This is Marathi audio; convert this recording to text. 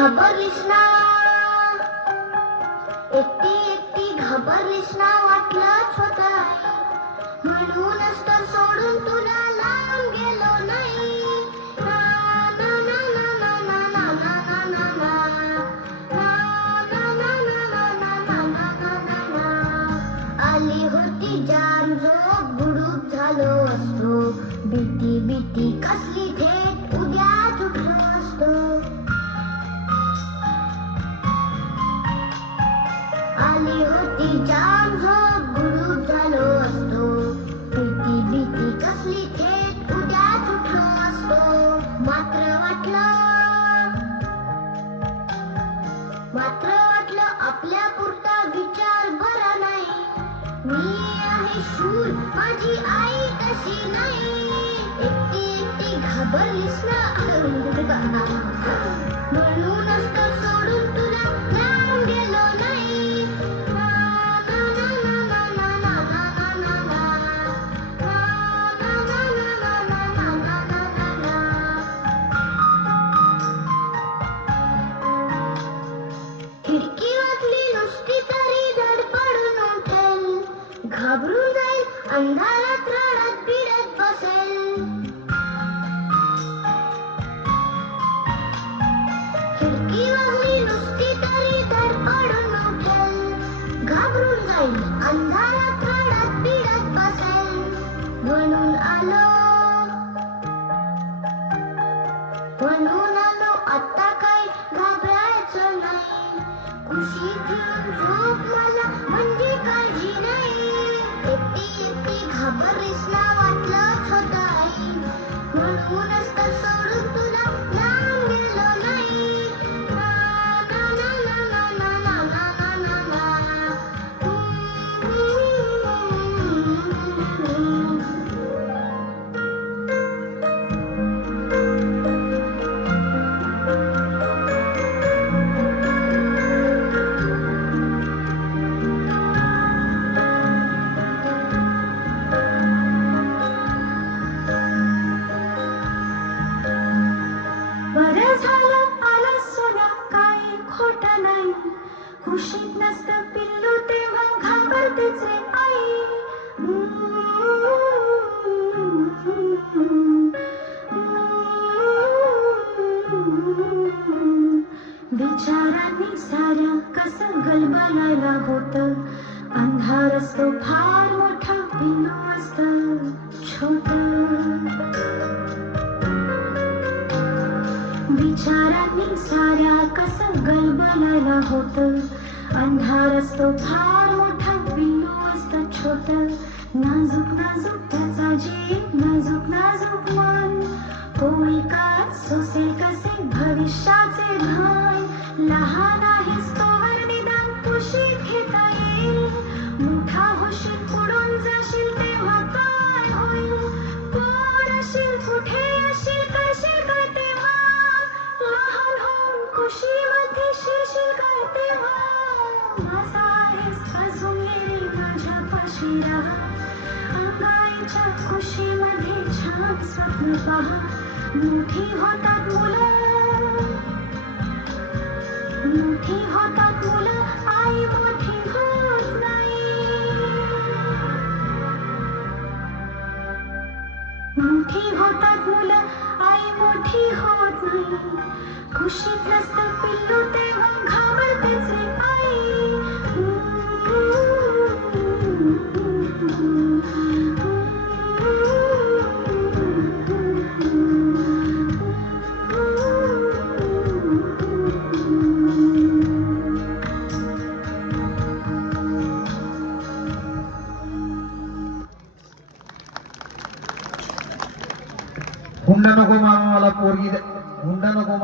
घाबरलीस ना, एकटी एकटी घाबरलीस ना, वाटलंच होतं म्हणूनच तर सोडून तुला लांब गेलो नाही. ना ना ना ना ना ना ना ना ना ना ना ना ना ना ना ना ना. आली होती जान झोप, बुडूक झालो असतो, भीती भीती कसली थेट उद्याच उठलो असतो. आली होती जान झोप, बुडूक झालो असतो, भीती भीती कसली थेट उद्याच उठलो असतो. मात्र वाटलं आपल्या पुरता विचार बरा नाही. मी आहे शूर, माझी आई तशी नाही. एकटी एकटी घाबरलीस ना, म्हणूनच तर सोडून तुला लांब गेलो नाही. ना ना ना ना ना ना ना ना ना ना ना ना ना ना ना. खिडकी वाजली नुसती तरी धडपडून उठेल, घाबरून जाईल, अंधारात रडत बिडत बसेल. खिडकी वाजली नुसती तरी धडपडून उठेल, घाबरून जाईल, अंधारात रडत बिडत बसेल. म्हणून आलो आता काय घाबरायचं नाही. कुशीत येऊन झोप मला म्हणजे काळजी नाही. एकटी एकटी घाबरलीस ना, वाटलंच होतं आई, म्हणूनच तर सोडून तुला लांब गेलो नाही. ना ना ना ना ना ना ना ना ना ना. बरं झालं आलं सोन्या, काही खोटं नाही. खुशीत नसतं पिल्लू तेव्हा घाबरतेच रे आई. विचारांनी साऱ्या कसं गलबलायला होतं, अंधार असतो फार मोठा, पिल्लू असतं छोटं. विचारांनी साऱ्या कसं गलबलायला होतं, अंधार असतो फार मोठा, पिल्लू असतं छोटं. नाजूक नाजूक त्याचा जीव, नाजूक नाजूक मन, कोणी का सोसेल कसे भविष्याचे भान. लहान आहेस तोवर निदान कुशीत घेता येईल, मोठा होशील पुढून जाशील तेव्हा काय होईल. कोण असेल, कुठे असेल, करशील काय तेव्हा, लहान होऊन कुशीमध्ये शिरशील काय तेव्हा. माझा आहेस अजून येईल माझ्यापाशी राहा, अंगाईच्या कुशीमध्ये छान स्वप्न पहा. मोठी होतात मुलं, मोठी होतात मुलं, आई मोठी होत नाही. मोठी होतात मुलं, आई मोठी होत नाही. खुशीत नसतं पिल्लू तेव्हा घाबरतेच रे आई. हुंडा नको मामा मला पोरगी, हुंडा नको.